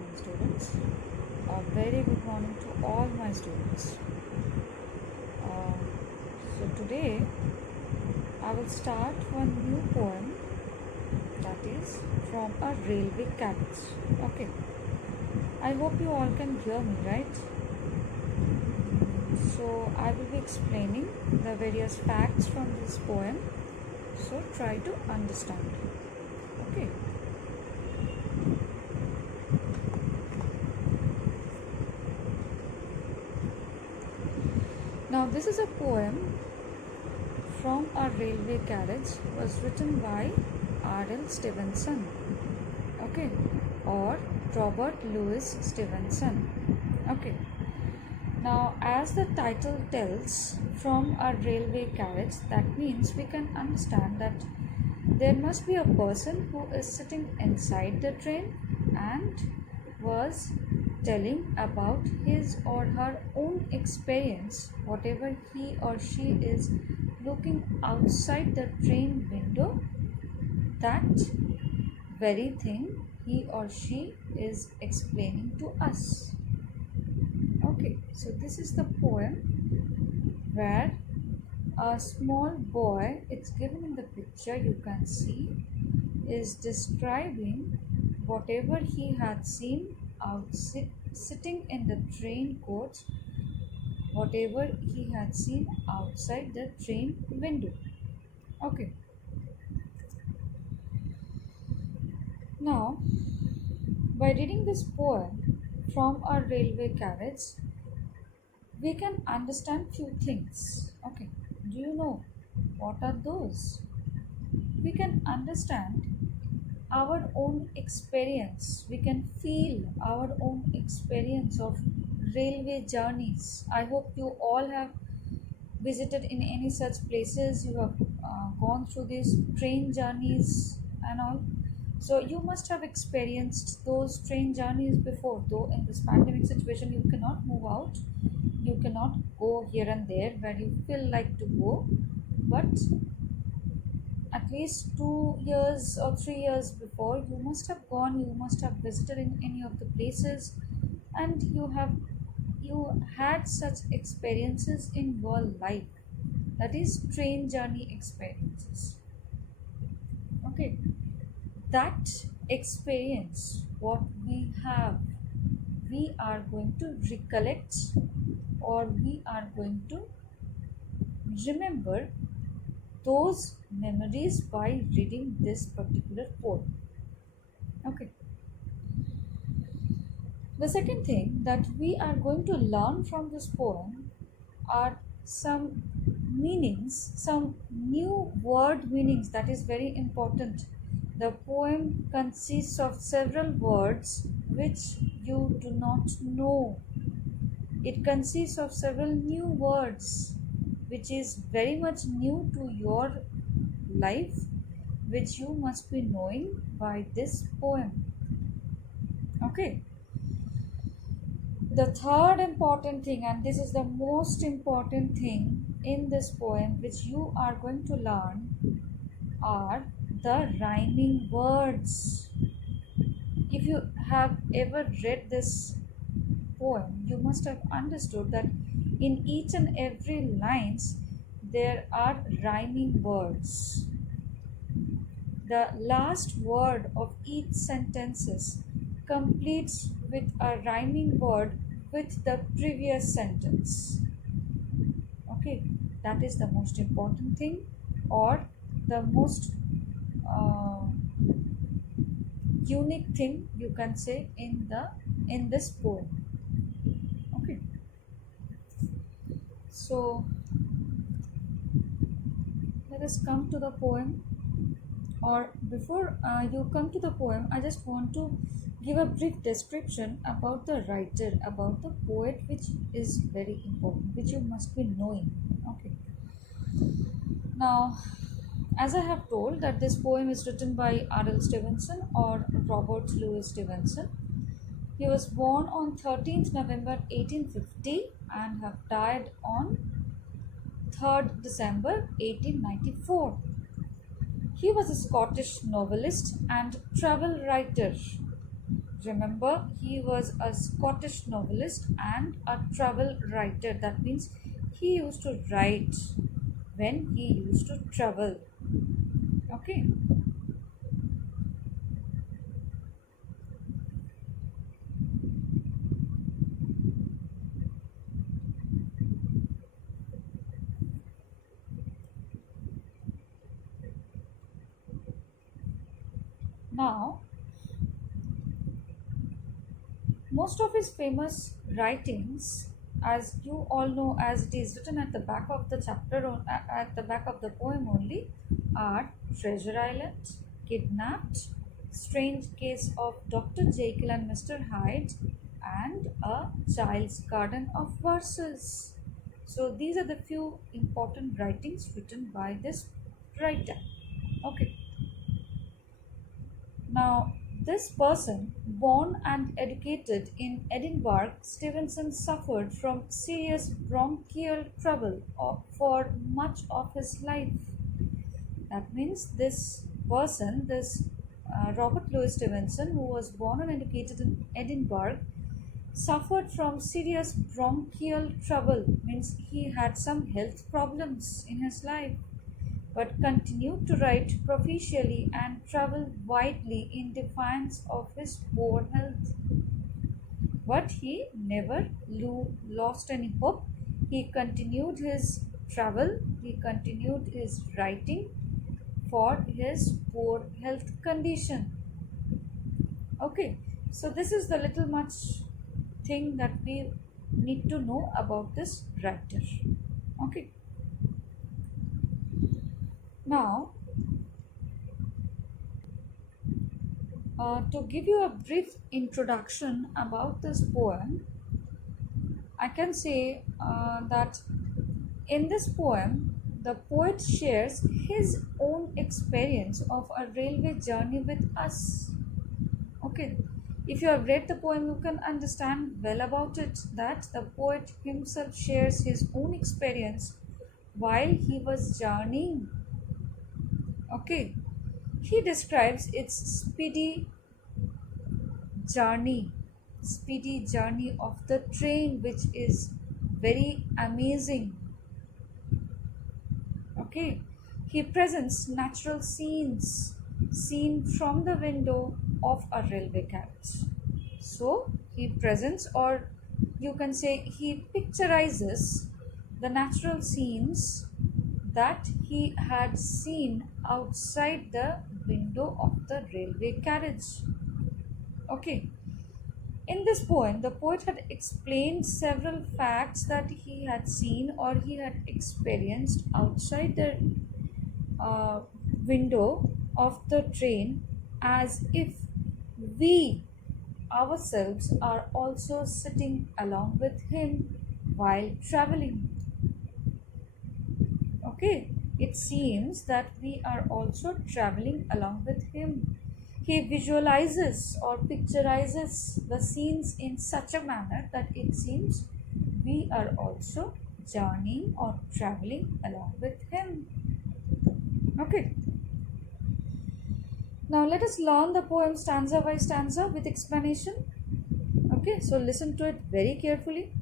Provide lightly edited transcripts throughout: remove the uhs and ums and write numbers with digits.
morning, students. A very good morning to all my students. Uh, Today I will start one new poem, that is from a railway carriage. Okay. I hope you all can hear me, right? So I will be explaining the various facts from this poem. So try to understand. Okay. Now this is a poem from a railway carriage, was written by R.L. Stevenson, okay, or Robert Louis Stevenson, okay. Now as the title tells, from a railway carriage, that means we can understand that there must be a person who is sitting inside the train and was telling about his or her own experience, whatever he or she is looking outside the train window, that very thing he or she is explaining to us. Okay, so this is the poem where a small boy, it's given in the picture, you can see, is describing whatever he had seen sitting in the train coach, whatever he had seen outside the train window. Okay. Now, by reading this poem from a railway carriage, we can understand few things. Okay. Do you know what are those? We can understand our own experience. We can feel our own experience of railway journeys. I hope you all have visited in any such places. You have gone through these train journeys and all. So you must have experienced those train journeys before. Though in this pandemic situation you cannot move out, you cannot go here and there where you feel like to go, but at least 2 years or 3 years before, you must have gone, you must have visited in any of the places, and you had such experiences in your life, that is train journey experiences. Okay, that experience what we have, we are going to recollect, or we are going to remember those memories by reading this particular poem. Okay. The second thing that we are going to learn from this poem are some meanings, some new word meanings. That is very important. The poem consists of several words which you do not know. It consists of several new words which is very much new to your life, which you must be knowing by this poem. Okay. The third important thing, and this is the most important thing in this poem which you are going to learn, are the rhyming words. If you have ever read this poem, you must have understood that in each and every lines there are rhyming words. The last word of each sentences completes with a rhyming word with the previous sentence. Okay, that is the most important thing, or the most unique thing you can say in this poem. Okay, so let us come to the poem. Or before you come to the poem, I just want to give a brief description about the writer, about the poet, which is very important, which you must be knowing. Okay. Now, as I have told that this poem is written by R.L. Stevenson or Robert Louis Stevenson. He was born on 13th November 1850 and have died on 3rd December 1894. He was a Scottish novelist and travel writer. Remember, he was a Scottish novelist and a travel writer. That means he used to write when he used to travel. Okay. Now, most of his famous writings, as you all know, as it is written at the back of the chapter, at the back of the poem only, are Treasure Island, Kidnapped, Strange Case of Dr. Jekyll and Mr. Hyde, and A Child's Garden of Verses. So these are the few important writings written by this writer. Okay. Now, this person, born and educated in Edinburgh, Stevenson suffered from serious bronchial trouble for much of his life. That means this person, this Robert Louis Stevenson, who was born and educated in Edinburgh, suffered from serious bronchial trouble, means he had some health problems in his life, but continued to write proficiently and travel widely in defiance of his poor health. But he never lost any hope. He continued his travel, he continued his writing for his poor health condition. Okay, so this is the little much thing that we need to know about this writer. Okay, now to give you a brief introduction about this poem, I can say that in this poem, the poet shares his own experience of a railway journey with us. Okay, if you have read the poem, you can understand well about it that the poet himself shares his own experience while he was journeying. Okay, he describes its speedy journey of the train, which is very amazing. Okay, he presents natural scenes seen from the window of a railway carriage. So he presents, or you can say he picturizes the natural scenes that he had seen outside the window of the railway carriage. Okay, in this poem, the poet had explained several facts that he had seen or he had experienced outside the uh, window of the train, as if we ourselves are also sitting along with him while traveling. Okay, it seems that we are also traveling along with him. He visualizes or picturizes the scenes in such a manner that it seems we are also journeying or traveling along with him. Okay, now let us learn the poem stanza by stanza with explanation. Okay, so listen to it very carefully.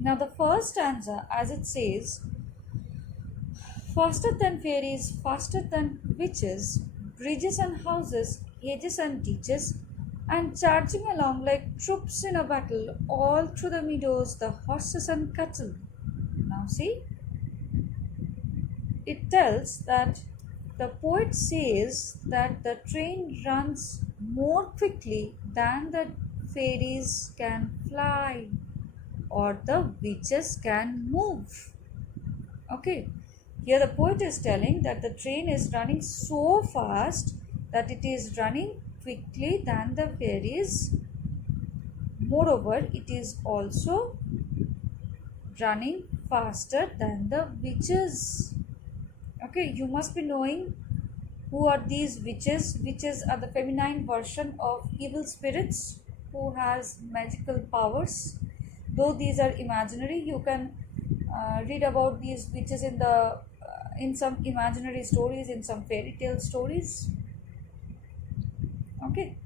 Now, the first stanza, as it says, faster than fairies, faster than witches, bridges and houses, hedges and ditches, and charging along like troops in a battle, all through the meadows, the horses and cattle. Now, see, it tells that the poet says that the train runs more quickly than the fairies can fly or the witches can move. Okay, here the poet is telling that the train is running so fast that it is running quickly than the fairies. Moreover, it is also running faster than the witches. Okay, you must be knowing who are these witches. Witches are the feminine version of evil spirits who has magical powers. Though these are imaginary, you can read about these witches in some imaginary stories, in some fairy tale stories. Okay,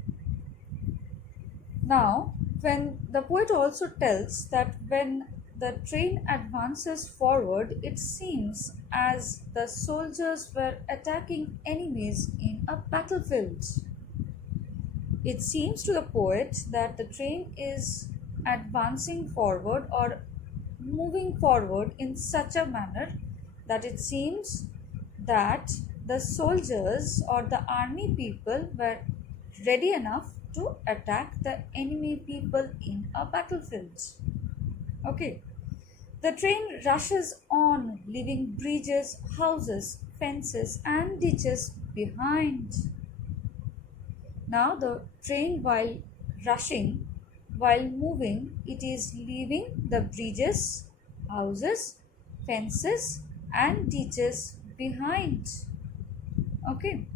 Now, when the poet also tells that when the train advances forward, it seems as the soldiers were attacking enemies in a battlefield. It seems to the poet that the train is advancing forward or moving forward in such a manner that it seems that the soldiers or the army people were ready enough to attack the enemy people in a battlefield. Okay. The train rushes on, leaving bridges, houses, fences, and ditches behind. Now, the train, while rushing, while moving, it is leaving the bridges, houses, fences, and ditches behind. Okay.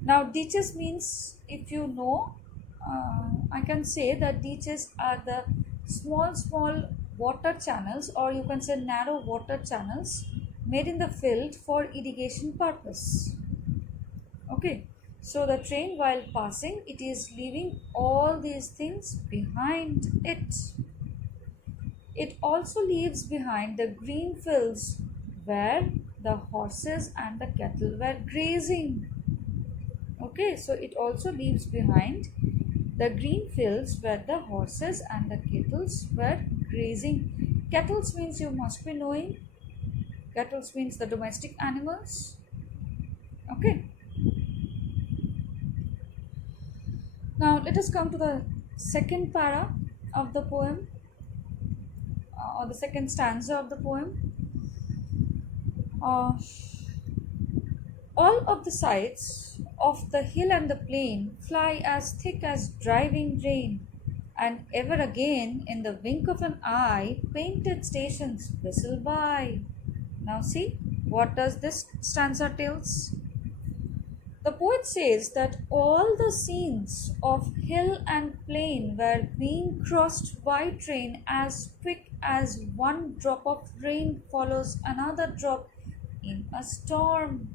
Now, ditches means, if you know, I can say that ditches are the small water channels, or you can say narrow water channels made in the field for irrigation purpose. Okay, so the train, while passing, it is leaving all these things behind it. It also leaves behind the green fields where the horses and the cattle were grazing. Okay, so it also leaves behind the green fields where the horses and the cattle were grazing. Cattle means, you must be knowing, cattle means the domestic animals. Okay. Now let us come to the second para of the poem, or the second stanza of the poem. All of the sides of the hill and the plain fly as thick as driving rain, and ever again in the wink of an eye painted stations whistle by. Now see, what does this stanza tells? The poet says that all the scenes of hill and plain were being crossed by train as quick as one drop of rain follows another drop in a storm,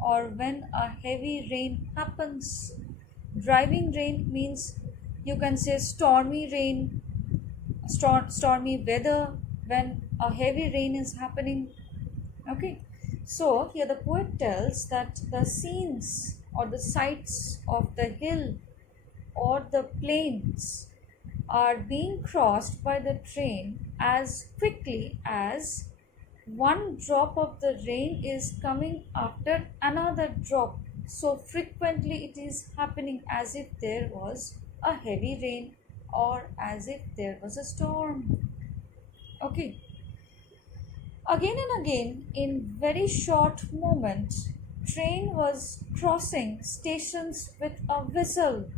or when a heavy rain happens. Driving rain means, you can say, stormy rain, stormy weather when a heavy rain is happening. Okay, so here the poet tells that the scenes or the sights of the hill or the plains are being crossed by the train as quickly as one drop of the rain is coming after another drop. So frequently it is happening as if there was a heavy rain or as if there was a storm. Okay. Again and again, in very short moment, train was crossing stations with a whistle.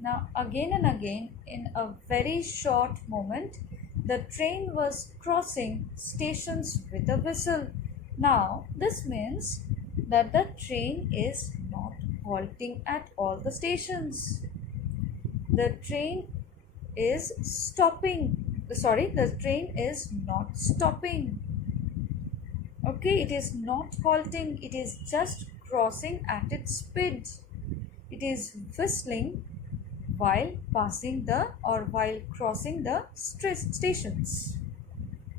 Now, again and again, in a very short moment, the train was crossing stations with a whistle. Now, this means that the train is not halting at all the stations. The train is stopping. The train is not stopping. Okay, it is not halting, it is just crossing at its speed. It is whistling while passing the or while crossing the stations.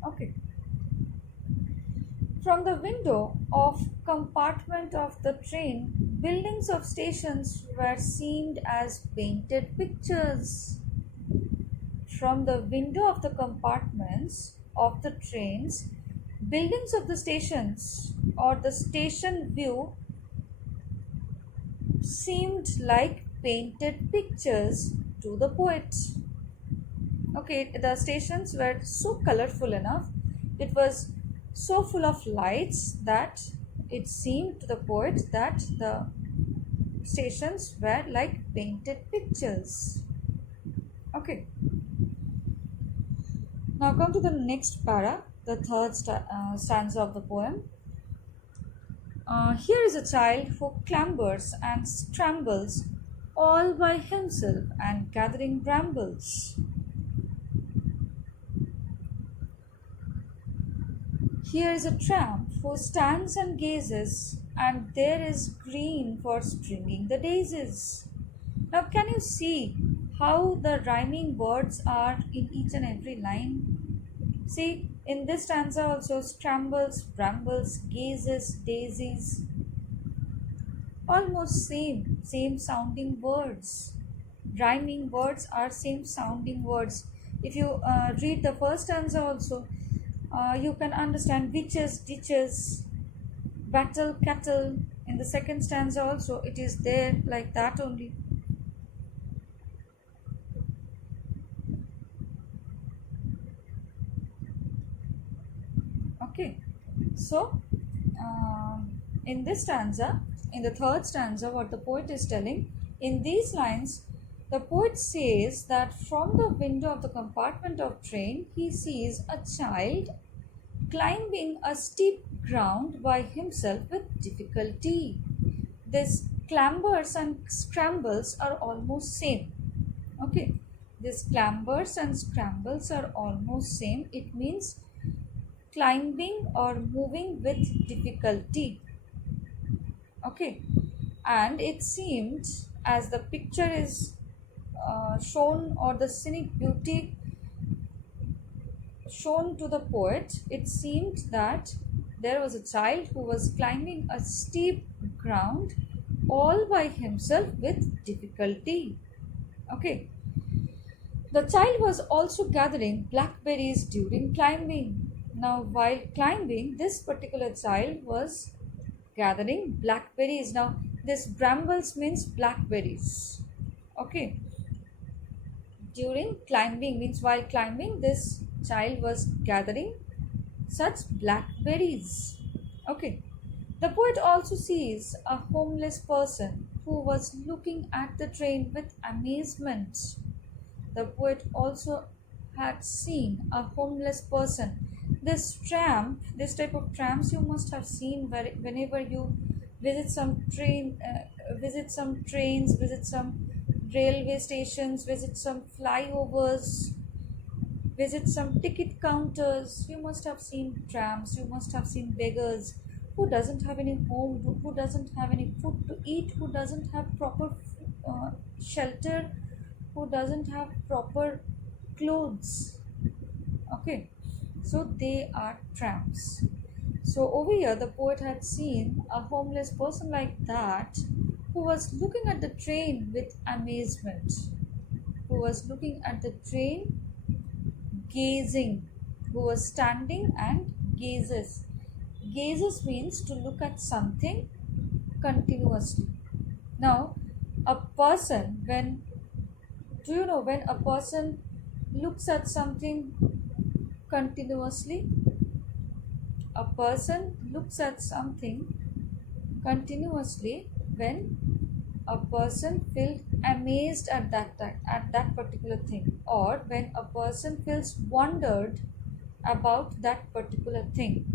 Okay. From the window of compartment of the train, buildings of stations were seemed as painted pictures. From the window of the compartments of the trains, buildings of the stations or the station view seemed like painted pictures to the poet. Okay, the stations were so colorful enough, it was so full of lights that it seemed to the poet that the stations were like painted pictures. Okay. Now come to the next para, the third stanza of the poem. Here is a child who clambers and scrambles all by himself and gathering brambles. Here is a tramp who stands and gazes, and there is green for stringing the daisies. Now can you see how the rhyming words are in each and every line. See, in this stanza also, scrambles, brambles, gazes, daisies, almost same sounding words. Rhyming words are same sounding words. If you read the first stanza also, you can understand witches, ditches, battle, cattle. In the second stanza also, it is there like that only. Okay, so in this stanza, in the third stanza, what the poet is telling, in these lines, the poet says that from the window of the compartment of train, he sees a child climbing a steep ground by himself with difficulty. This clambers and scrambles are almost same. Okay, this clambers and scrambles are almost same. It means climbing or moving with difficulty. Okay, and it seemed as the picture is shown, or the scenic beauty shown to the poet, it seemed that there was a child who was climbing a steep ground all by himself with difficulty. Okay, the child was also gathering blackberries during climbing. Now, while climbing, this particular child was gathering blackberries. Now, this brambles means blackberries. Okay, during climbing means while climbing, this child was gathering such blackberries. Okay, the poet also sees a homeless person who was looking at the train with amazement. The poet also had seen a homeless person. This type of trams you must have seen whenever you visit some visit some trains, visit some railway stations, visit some flyovers, visit some ticket counters. You must have seen trams, you must have seen beggars who doesn't have any home, who doesn't have any food to eat, who doesn't have proper shelter, who doesn't have proper clothes. Okay, so they are tramps. So over here the poet had seen a homeless person like that, who was looking at the train with amazement, who was looking at the train gazing, who was standing and gazes means to look at something continuously. Now, a person, when do you know when a person looks at something continuously? A person looks at something continuously when a person feels amazed at that particular thing, or when a person feels wondered about that particular thing.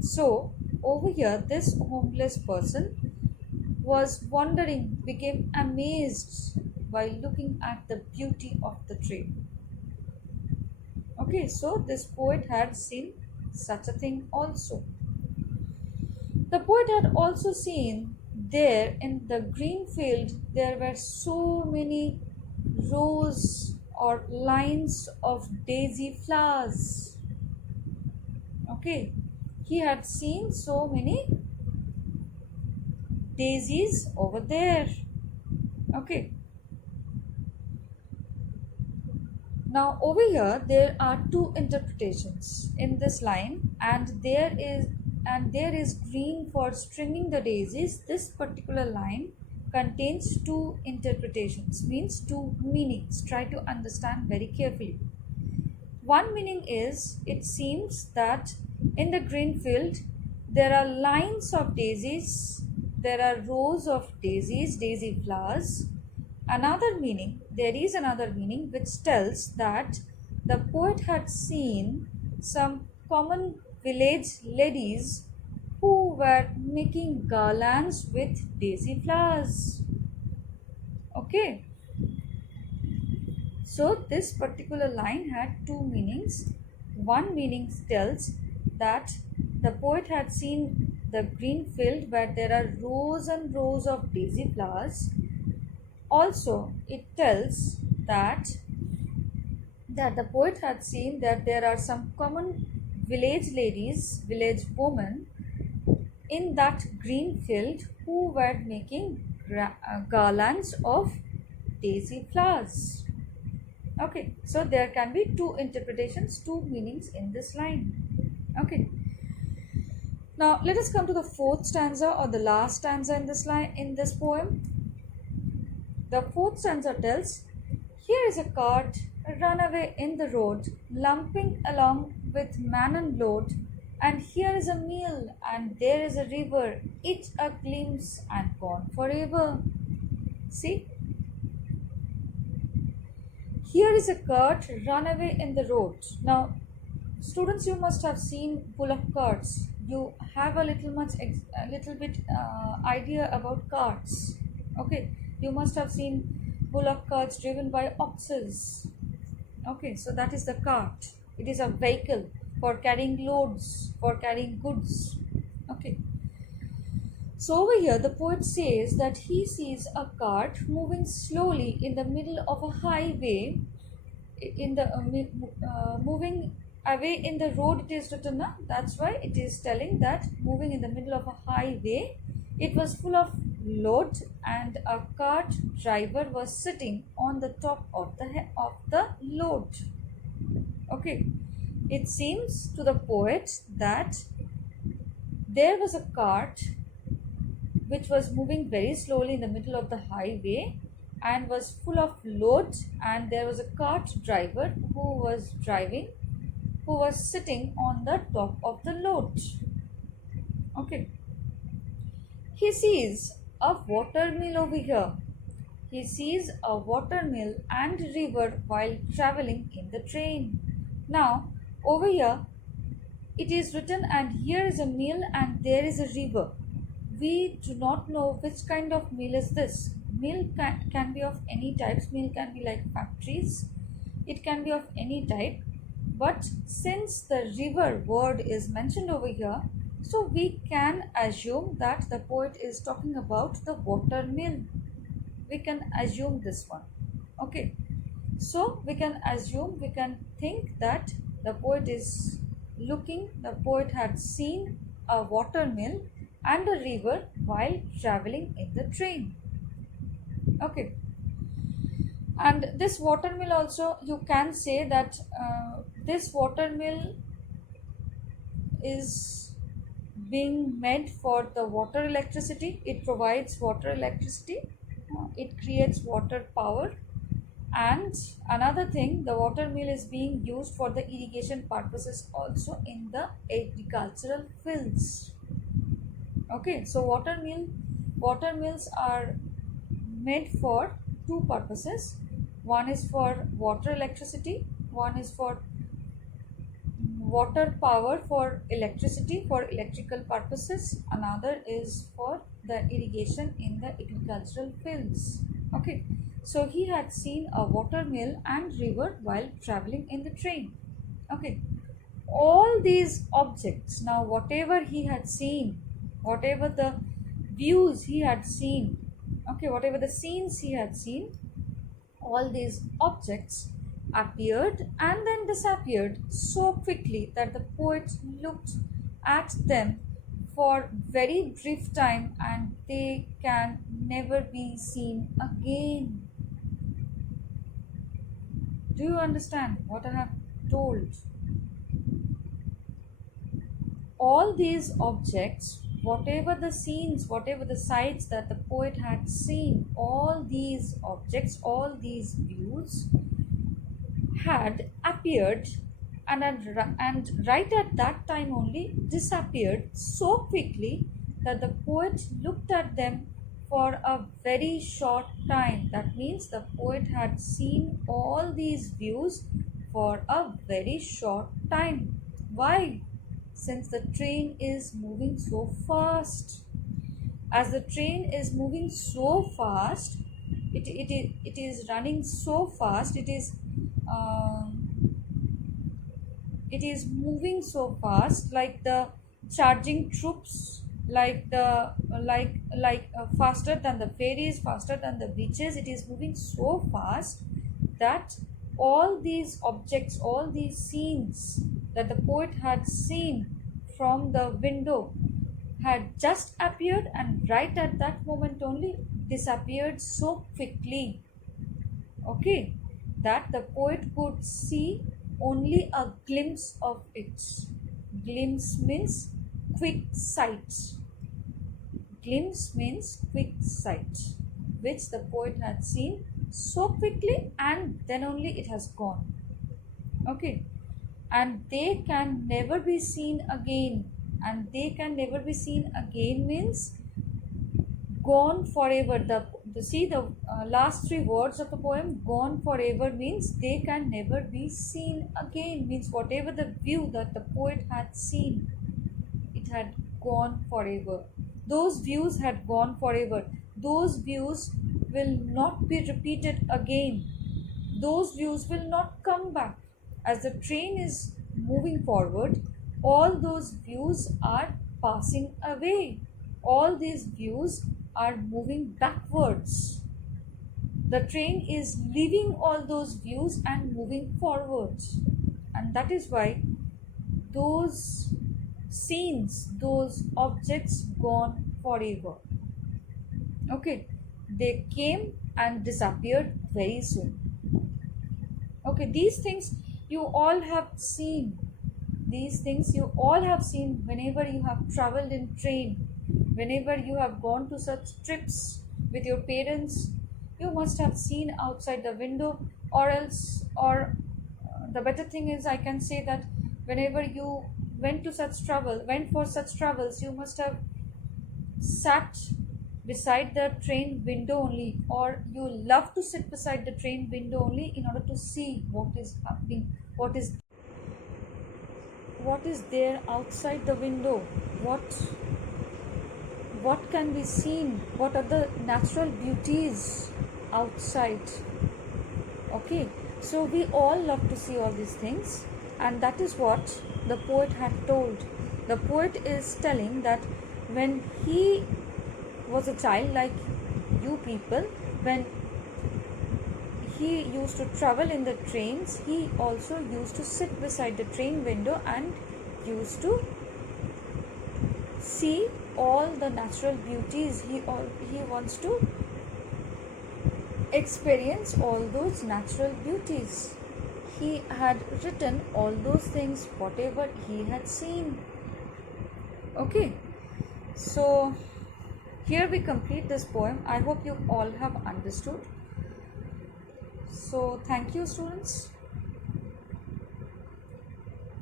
So over here, this homeless person was wondering, became amazed by looking at the beauty of the tree. Okay, so this poet had seen such a thing also. The poet had also seen there in the green field there were so many rows or lines of daisy flowers. Okay, he had seen so many daisies over there. Okay, now over here there are two interpretations in this line, and there is green for stringing the daisies. This particular line contains two interpretations, means two meanings. Try to understand very carefully. One meaning is, it seems that in the green field there are lines of daisies, there are rows of daisies, daisy flowers. There is another meaning which tells that the poet had seen some common village ladies who were making garlands with daisy flowers. Okay, so this particular line had two meanings. One meaning tells that the poet had seen the green field where there are rows and rows of daisy flowers. Also, it tells that the poet had seen that there are some common village ladies, village women in that green field who were making garlands of daisy flowers. Okay, so there can be two interpretations, two meanings in this line. Okay, now let us come to the fourth stanza, or the last stanza in this line, in this poem. The fourth stanza tells, here is a cart run away in the road, lumping along with man and load, and here is a meal, and there is a river, it a glimpse and gone forever. See? Here is a cart run away in the road. Now, students, you must have seen bullock carts. You have a little bit idea about carts. Okay, you must have seen bullock carts driven by oxes. Okay, so that is the cart. It is a vehicle for carrying loads, for carrying goods. Okay. So over here, the poet says that he sees a cart moving slowly in the middle of a highway. In the moving away in the road, it is written. That's why it is telling that moving in the middle of a highway. It was full of load, and a cart driver was sitting on the top of the load. Okay, it seems to the poet that there was a cart which was moving very slowly in the middle of the highway and was full of load, and there was a cart driver who was sitting on the top of the load. Okay, he sees a watermill over here. He sees a watermill and river while traveling in the train. Now over here it is written, and here is a mill and there is a river. We do not know which kind of mill is this. Mill can be of any types. Mill can be like factories. It can be of any type. But since the river word is mentioned over here, so we can assume that the poet is talking about the water mill. We can assume this one. Okay. So we can think that the poet had seen a water mill and a river while traveling in the train. Okay, and this watermill also, you can say that this watermill is being made for the water electricity. It provides water electricity, it creates water power, and another thing, the watermill is being used for the irrigation purposes also in the agricultural fields. Okay, so watermills are made for two purposes. One is for water electricity, one is for water power for electricity, for electrical purposes, another is for the irrigation in the agricultural fields. Okay, so he had seen a watermill and river while traveling in the train. Okay, all these objects, now whatever he had seen, whatever the views he had seen, okay, whatever the scenes he had seen, all these objects appeared and then disappeared so quickly that the poet looked at them for very brief time, and they can never be seen again. Do you understand what I have told? All these objects, whatever the scenes, whatever the sights that the poet had seen, all these objects, all these views had appeared and right at that time only disappeared so quickly that the poet looked at them for a very short time. That means the poet had seen all these views for a very short time. Why? Since the train is moving so fast. As the train is moving so fast, it is running so fast, it is moving so fast, like the charging troops, faster than the ferries, faster than the beaches. It is moving so fast that all these objects, all these scenes that the poet had seen from the window had just appeared, and right at that moment only disappeared so quickly. Okay, that the poet could see only a glimpse of it. Glimpse means quick sight. Glimpse means quick sight, which the poet had seen so quickly, and then only it has gone. Okay, and they can never be seen again. And they can never be seen again means gone forever. The last three words of the poem, gone forever, means they can never be seen again, means whatever the view that the poet had seen, it had gone forever. Those views had gone forever. Those views will not be repeated again. Those views will not come back. As the train is moving forward, all those views are passing away. All these views are moving backwards. The train is leaving all those views and moving forwards. And that is why those scenes, those objects gone forever. Okay, they came and disappeared very soon. Okay, these things you all have seen. These things you all have seen whenever you have traveled in train, whenever you have gone to such trips with your parents. You must have seen outside the window, or else, or the better thing is, I can say that whenever you went for such travels, you must have sat beside the train window only, or you love to sit beside the train window only in order to see what is happening, what is there outside the window, what can be seen, what are the natural beauties outside. Okay, so we all love to see all these things, and that is what the poet had told. The poet is telling that when he was a child, like you people, when he used to travel in the trains, he also used to sit beside the train window and used to see all the natural beauties. He wants to experience all those natural beauties. He had written all those things, whatever he had seen. Okay, so here we complete this poem. I hope you all have understood. So thank you, students.